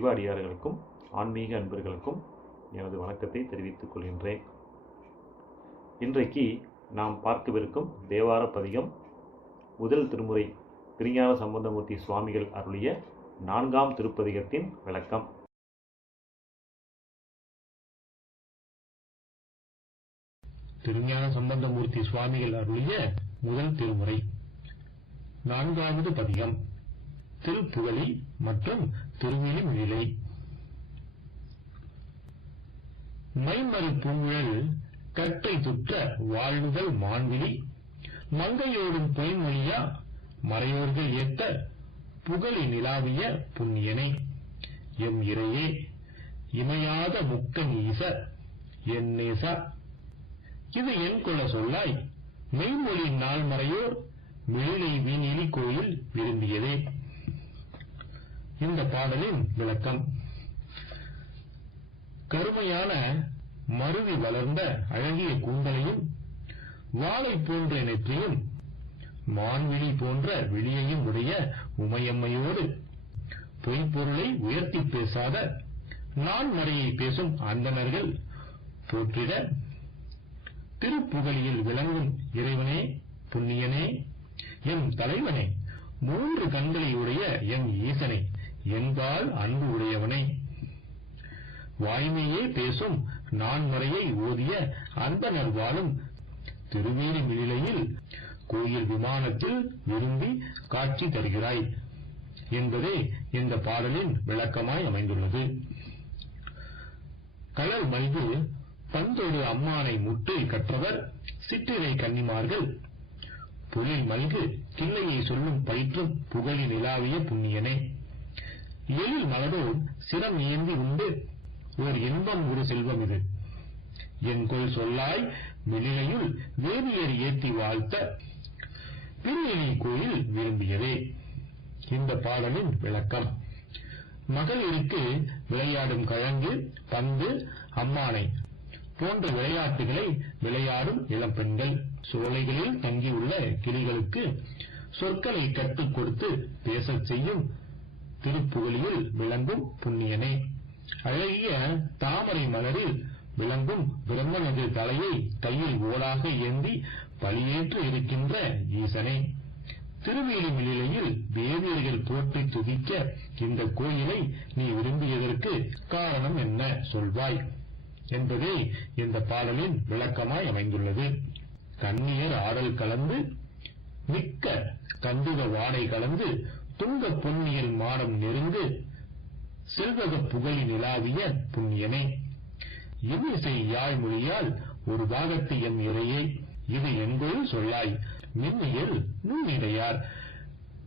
சிவ அடியார்களுக்கும் ஆன்மீக அன்பர்களுக்கும் எனது வணக்கத்தை தெரிவித்துக் கொள்கின்றேன். இன்றைக்கு நாம் பார்க்கவிருக்கும் தேவார பதிகம் முதல் திருமுறை திருஞான சம்பந்தமூர்த்தி சுவாமிகள் அருளிய நான்காம் திருப்பதிகத்தின் விளக்கம். திருஞான சம்பந்தமூர்த்தி சுவாமிகள் அருளிய முதல் திருமுறை நான்காவது பதிகம். திருப்புகழி மற்றும் திருவிழிமிழிலை மைமறு பூங்குழல் கட்டை துற்ற வாழ்வுதல் மான்விழி மங்கையோடும் பொய்மொழியா மறையோர்கள் ஏத்த புகழி நிலாவிய புண்ணியனை. எம் இறையே இமையாத முக்கன் ஈச என் நேசா. இது என் கொள்ள சொல்லாய் மெய்மொழி நாள் மறையோர் மிழிலை வீணிலி கோயில் விரும்பியதே. இந்த பாடலின் விளக்கம். கருமையான மருவி வளர்ந்த அழகிய கூந்தலையும் வாழை போன்ற நெற்றியும் மான்விழி போன்ற விழியையும் உடைய உமையம்மையோடு பொய்ப்பொருளை உயர்த்தி பேசாத நான் மறையை பேசும் அந்தணர்கள் போற்றிட திருப்புகழியில் விளங்கும் இறைவனே புண்ணியனே என் தலைவனே மூன்று கண்களை உடைய ஈசனை. என்பால் அன்பு உடையவனை. வாய்மையே பேசும் நான்மறையை ஓதிய அந்தனர் வாழும். திருவேலிமிழிலையில் கோயில் விமானத்தில் விரும்பி காட்சி தருகிறாய் என்பதே இந்த பாடலின் விளக்கமாய் அமைந்துள்ளது. கலர் மல்கு பந்தொரு அம்மானை முட்டை கற்றவர் சிற்றிரை கன்னிமார்கள். பொழில் மல்கு கிள்ளையை சொல்லும் பயிற்றும் புகழி நிலாவிய புண்ணியனே. எழில் மலரோர் சிரம் ஏந்தி உண்டு. ஓர் இன்பம் ஒரு செல்வம் இது. என் கொள் சொல்லாய் மிளிகையுள் வேதியர் ஏற்றி வாழ்த்த. பின்னணி கோயில் விரும்பியதே. இந்த பாடலின் விளக்கம். மகளிருக்கு விளையாடும் கழங்கு பந்து அம்மானை போன்ற விளையாட்டுகளை விளையாடும் இளம்பெண்கள் சோலைகளில் தங்கியுள்ள கிளிகளுக்கு சொற்களை கற்றுக் கொடுத்து பேசச் செய்யும் திருப்புகழியில் விளங்கும் புண்ணியனே. அழகிய தாமரை மலரில் விளங்கும் பிரம்மனது தலையை கையில் ஓடாக ஏந்தி பலியேற்று இருக்கின்ற ஈசனே. திருவேலிமிழிலையில் வேதியர்கள் போற்றி துதிக்க இந்த கோயிலை நீ விரும்பியதற்கு காரணம் என்ன சொல்வாய்? என்பதே இந்த பாடலின் விளக்கமாய் அமைந்துள்ளது. கண்ணியர் ஆடல் கலந்து மிக்க கந்துக வாடை கலந்து துங்க பொன்னியல் மாடம் நெருங்கு செல்வக புகழி நிலாவிய புண்ணியமே. இன்னிசை யாழ் மொழியால் ஒரு பாகத்து எம் இறையே. இது எங்கோல் சொல்லாய் மின்னியல் நுண்ணிடையார்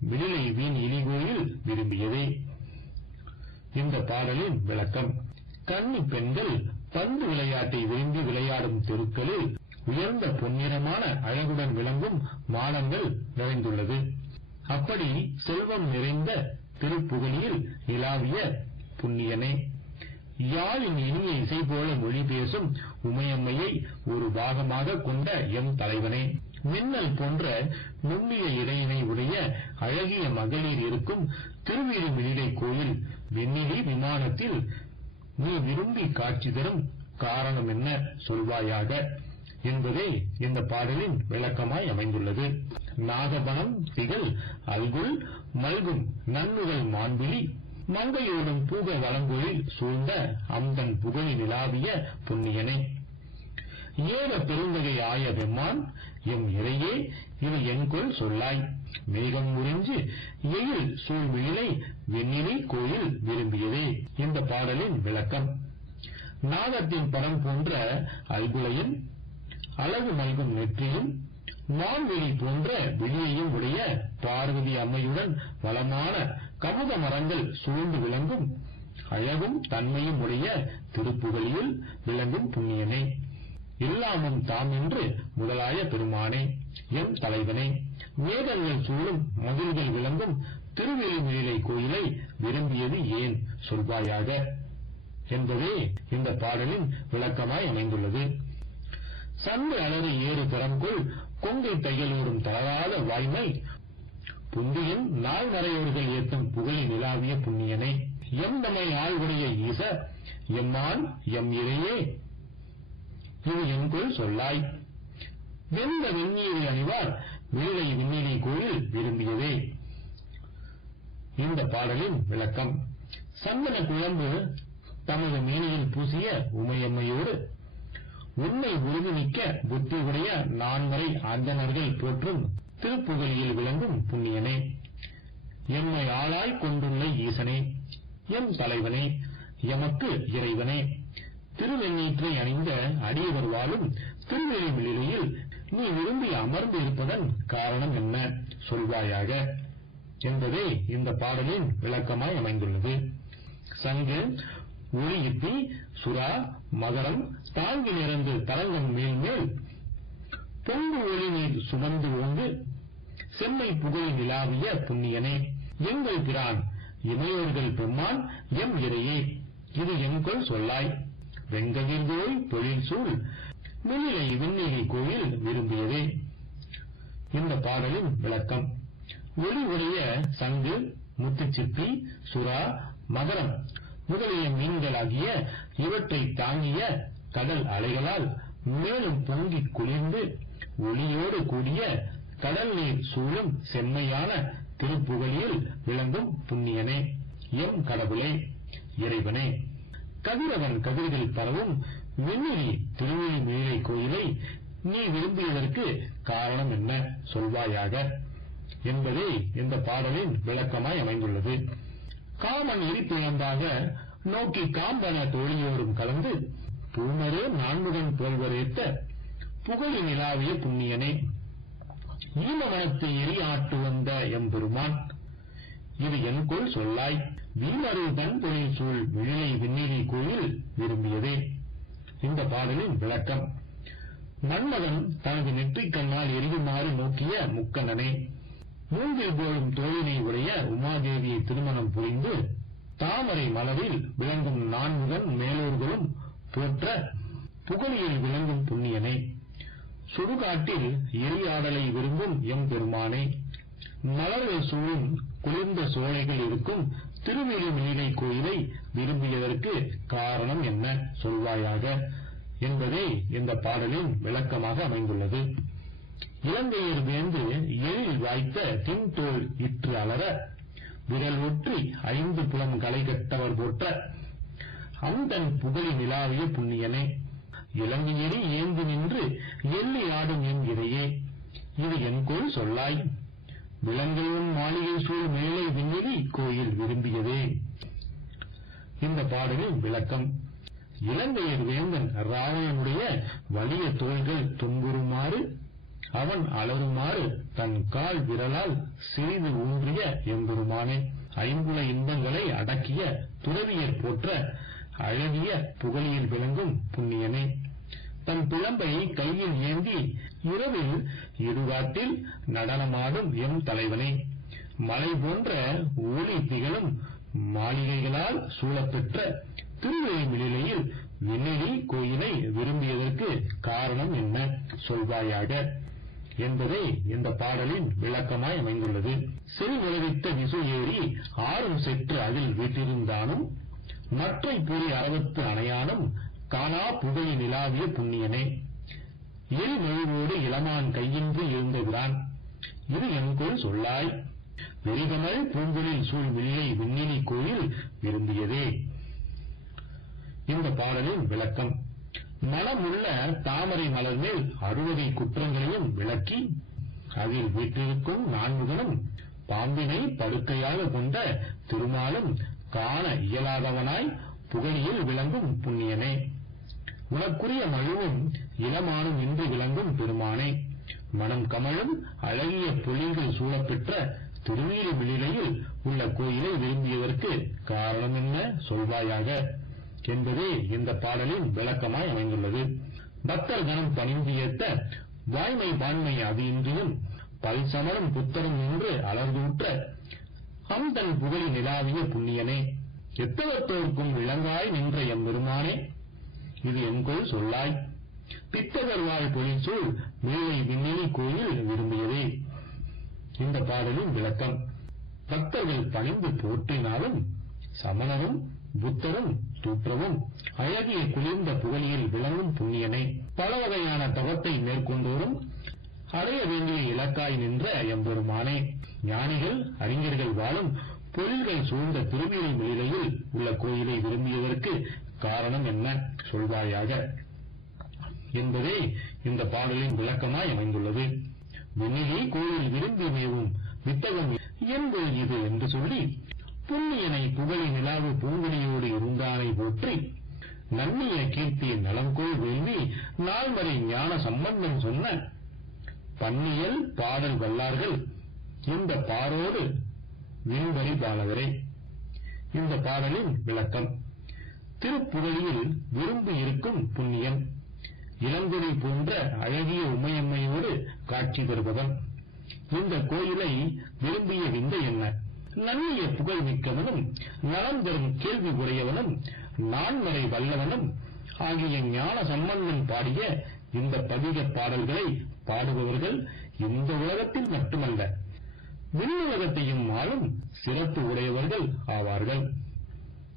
மிடிலை வீண் இனிகோயில் விரும்பியதே. இந்த பாடலின் விளக்கம் கன்னி பெண்கள் பந்து விளையாட்டை விரும்பி விளையாடும் தெருக்களில் உயர்ந்த பொன்னிறமான அழகுடன் விளங்கும் மாடங்கள் நிறைந்துள்ளது. அப்படி செல்வம் நிறைந்த திருப்புகழியில் இலாவிய புண்ணியனே. யாழின் இனிய இசை போல மொழி பேசும் உமையம்மையை ஒரு பாகமாக கொண்ட எம் தலைவனே. மின்னல் போன்ற நுண்ணிய இடையினை உடைய அழகிய மகளிர் இருக்கும் திருவிழிமிழிலை கோயில் வெண்ணிலி விமானத்தில் நீ விரும்பி காட்சி தரும் காரணம் என்ன சொல்வாயாக? என்பதே இந்த பாடலின் விளக்கமாய் அமைந்துள்ளது. நாகபனம் திகழ் அல்குல் மல்கும் நன்னுதல் மாண்பிலி மங்கையோடும் பூக வளங்குழில் சூழ்ந்த அம்பன் புகழி நிலாவிய புண்ணியனே. ஏக பெருந்தகை ஆய பெம்மான் எம் இறையே இது என்கொள் சொல்லாய். மேகம் உறிஞ்சு எயில் சூழ்விழிலை வெண்ணிலை கோயில் விரும்பியதே. இந்த பாடலின் விளக்கம். நாகத்தின் படம் போன்ற அல்குலையின் அழகு மல்கும் நெற்றியும் மான்வெளி போன்ற விழியையும் உடைய பார்வதி அம்மையுடன் வளமான கமுத மரங்கள் சூழ்ந்து விளங்கும் அழகும் தன்மையும் உடைய திருப்புகளில் விளங்கும் புண்ணியனே இல்லாமும் தாம் என்று முதலாய பெருமானே எம் தலைவனே. மேகங்கள் சூழும் மதில்கள் விளங்கும் திருவேலிமிழிலை கோயிலை விரும்பியது ஏன் சொல்வாயாக என்பதே இந்த பாடலின் விளக்கமாய் அமைந்துள்ளது. சந்து அலறு ஏறு திறம்குள் கொங்கை தையலூரும் தளராத வாய்மை புந்தியின் நாள் நரையோர்கள் ஏத்தும் புகழி நிலாவிய புண்ணியனை. எந்தமை ஆழ்வுடைய ஈச எம்மான் எம் இறையே. இது என்குள் சொல்லாய். வெந்த வெந்நீரை அணிவார் வீழை விண்ணிலை கோயில் விரும்பியதே. இந்த பாடலின் விளக்கம். சந்தன குழம்பு தமது மேனியில் பூசிய உமையம்மையோடு உண்மை உறுதிமிக்க புத்தி உடைய நான்மறை அந்தனர்கள் போற்றும் திருப்புகழியில் விளங்கும் புண்ணியனே எம்மை ஆளாய் கொண்டுள்ள ஈசனே எம் தலைவனே எமக்கு இறைவனே. திருவெண்ணீற்றை அணிந்த அடியவர் வாழும் திருவெளிமொழியில் நீ விரும்பி அமர்ந்து இருப்பதன் காரணம் என்ன? சொல்வாயாக. என்பதே இந்த பாடலின் விளக்கமாய் அமைந்துள்ளது. சங்கு ஒளியிப்பி சுறா மகரம் தாங்கி நிறந்து தரங்கம் மேல் மேல் பொங்கு ஒளி நீர் சுமந்து ஓங்கு செம்மை புகழ் நிலாவிய புண்ணியனே எங்கள் பிரான் இமையோர்கள் பெம்மான் எம் இறையே இது எங்கொள் சொல்லாய். வெங்கவிர்தோய் தொழில் சூழ் முன்னிலை விண்ணிலை கோயில் விரும்பியதே. இந்த பாடலின் விளக்கம் ஒளி உடைய சங்கு முத்துச்சிப்பி சுறா மகரம் முதலிய மீன்களாகிய இவற்றை தாங்கிய கடல் அலைகளால் மேலும் பொங்கிக் குளிர்ந்து ஒளியோடு கூடிய கடல் நீர் சூழும் செம்மையான திருப்புகழியில் விளங்கும் புண்ணியனே. எம் கடவுளே இறைவனே. கதிரவன் கதிர்களில் பரவும் வெண்ணிலி திருவள்ளி மேலை கோயிலை நீ விரும்பியதற்கு காரணம் என்ன சொல்வாயாக? என்பதே இந்த பாடலின் விளக்கமாய் அமைந்துள்ளது. காமன் எரிப்பிழம்பாக நோக்கி காம்பன தோழியோரும் கலந்து பூமரே நான்முகன் புகழ்வரேத்த புகழி நிலாவிய புண்ணியனே ஈமவனத்தை எரியாட்டு வந்த எம்பெருமான் இது என்கொள் சொல்லாய் வீமரு தன் சூழ் விழிலை விண்ணிலை கோயில் விரும்பியதே. இந்த பாடலின் விளக்கம் மன்மதன் தனது நெற்றிக் கண்ணால் எரியுமாறு நோக்கிய முக்கண்ணனே. மூங்கில் போலும் தோழினை உடைய உமாதேவியை திருமணம் புரிந்து தாமரை மலரில் விளங்கும் நான்குகன் மேலூர்களும் போற்ற புகழியில் விளங்கும் புண்ணியனே. சுடுகாட்டில் எரியாடலை விரும்பும் எம் பெருமானே மலர்கள் சூழும் குளிர்ந்த சோலைகள் இருக்கும் திருவேலிமீனை கோயிலை விரும்பியதற்கு காரணம் என்ன சொல்வாயாக என்பதே இந்த பாடலின் விளக்கமாக அமைந்துள்ளது. இலங்கையர் வேந்து எழில் வாய்த்த தின்தோல் இற்று அலர விரல் ஒற்றி ஐந்து புலம் களை கட்டவர் போற்ற அந்தன் புகழி நிலாவிய புண்ணியனே இலங்கையரி ஏந்து நின்று எள்ளி ஆடும் என் இறையே இது என்கொள் சொல்லாய். விலங்கையும் மாளிகை சூழ் மேலே விண்ணிலி கோயில் விரும்பியதே. இந்த பாடலின் விளக்கம் இலங்கையர் வேந்தன் ராவணனுடைய வலிய தோள்கள் துன்புறுமாறு அவன் அலறுமாறு தன் கால் விரலால் சிறிது ஊன்றிய எம்பெருமானே ஐம்புல இன்பங்களை அடக்கிய துறவியர் போற்ற அழகிய புகழியில் விளங்கும் புண்ணியனே. தன் பிளம்பை கையில் ஏந்தி இரவில் இருவாட்டில் நடனமாடும் எம் தலைவனே. மலை போன்ற ஒளி திகழும் மாளிகைகளால் சூழப்பெற்ற திருவிழிமிழிலையில் விண்ணலி கோயிலை விரும்பியதற்கு காரணம் என்ன? சொல்வாயாக. என்பதை இந்த பாடலின் விளக்கமாய் அமைந்துள்ளது. செல் விளைவித்த விசு ஏறி ஆறும் செற்று அதில் வீட்டிருந்தானும் மற்றை பொறி அறவத்து அணையானும் காணா புகழி நிலாவிய புண்ணியனே எரிமொழிவோடு இளமான் கையின்றி இருந்ததுதான் இது என்கொள் சொல்லாய். வெறிகமல் பூங்குழில் சூழ் விழியை விண்ணினி கோயில் விரும்பியதே. இந்த பாடலின் விளக்கம். மனமுள்ள தாமரை மலர் மேல் அறுவகை குற்றங்களையும் விளக்கி அதில் வீற்றிருக்கும் நான்முகனும் பாம்பினை படுக்கையாக கொண்ட திருமாலும் காண இயலாதவனாய் புகழியில் விளங்கும் புண்ணியனே உனக்குரிய மழுவும் இளமானும் இன்று விளங்கும் பெருமானே. மனம் கமழும் அழகிய பொழில்கள் சூழப்பெற்ற திருநீலிமிழிலையில் உள்ள கோயிலை விரும்பியதற்கு காரணம் என்ன சொல்வாயாக? என்பதே இந்த பாடலின் விளக்கமாய் அமைந்துள்ளது. பக்தர் கணம் பணிந்து ஏத்த வாய்மை பான்மை இன்றியும் பல்சமரும் புத்தரும் என்று அலர்தூற்ற அம்தன் புகழி நிலாவிய புண்ணியனே எத்தவத்தோர்க்கும் விளங்காய் நின்ற எம் பெருமானே இது என்கொள் சொல்லாய். பித்தகர் வாழ் பொழிசூழ் மேலை விண்ணிலி கோயில் விரும்பியதே. இந்த பாடலின் விளக்கம் பக்தர்கள் பணிந்து போற்றினாலும் சமணரும் புத்தரும் தூற்றவும் அழகிய குளிர்ந்த புகழியில் விளங்கும் புண்ணியனை பல வகையான தவத்தை மேற்கொண்டோரும் அடைய வேண்டிய இலக்காய் நின்ற எம்பெருமானே ஞானிகள் அறிஞர்கள் வாழும் பொருள்கள் சூழ்ந்த திருவிழிமொழியில் உள்ள கோயிலை விரும்பியதற்கு காரணம் என்ன சொல்வாயாக? என்பதே இந்த பாடலின் விளக்கமாய் அமைந்துள்ளது. விண்ணிலே கோயில் விரும்பி மேவும் வித்தகம் என்பது இது என்று சொல்லி புண்ணியனை புகழி நிலாவு பூங்குடியோடு இருந்தானை போற்றி நன்னிய கீர்த்தி நலங்கோள் வேள்வி நால்வரை ஞான சம்பந்தம் சொன்ன பன்னியல் பாடல் வல்லார்கள். இந்த பாரோடு விண்வரி பாலவரே இந்த பாடலின் விளக்கம் திருப்புகழியில் விரும்பி இருக்கும் புண்ணியன் இளங்குடி போன்ற அழகிய உமையம்மையோடு காட்சி தருபவன். இந்த கோயிலை விரும்பிய விந்தை என்ன? நல்ல புகழ் மிக்கவனும் நலம் தரும் கேள்வி உடையவனும் நான்மறை வல்லவனும் ஆகிய ஞான சம்பந்தன் பாடிய இந்த பதிக பாடல்களை பாடுபவர்கள் இந்த உலகத்தில் மட்டுமல்ல விண்ணுலகத்தையும் ஆளும் சிறப்பு உடையவர்கள் ஆவார்கள்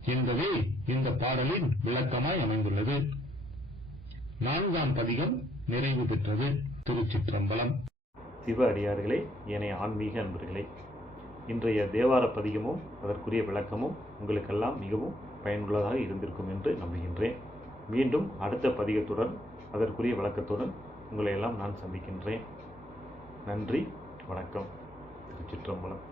என்பதே இந்த பாடலின் விளக்கமாய் அமைந்துள்ளது. நான்காம் பதிகம் நிறைவு பெற்றது. திருச்சிற்றம்பலம். சிவ அடியார்களே ஏனைய ஆன்மீக அன்பர்களே இன்றைய தேவார பதிகமும் அதற்குரிய விளக்கமும் உங்களுக்கெல்லாம் மிகவும் பயனுள்ளதாக இருந்திருக்கும் என்று நம்புகின்றேன். மீண்டும் அடுத்த பதிகத்துடன் அதற்குரிய விளக்கத்துடன் உங்களையெல்லாம் நான் சந்திக்கின்றேன். நன்றி வணக்கம். திருச்சிற்றம்பலம்.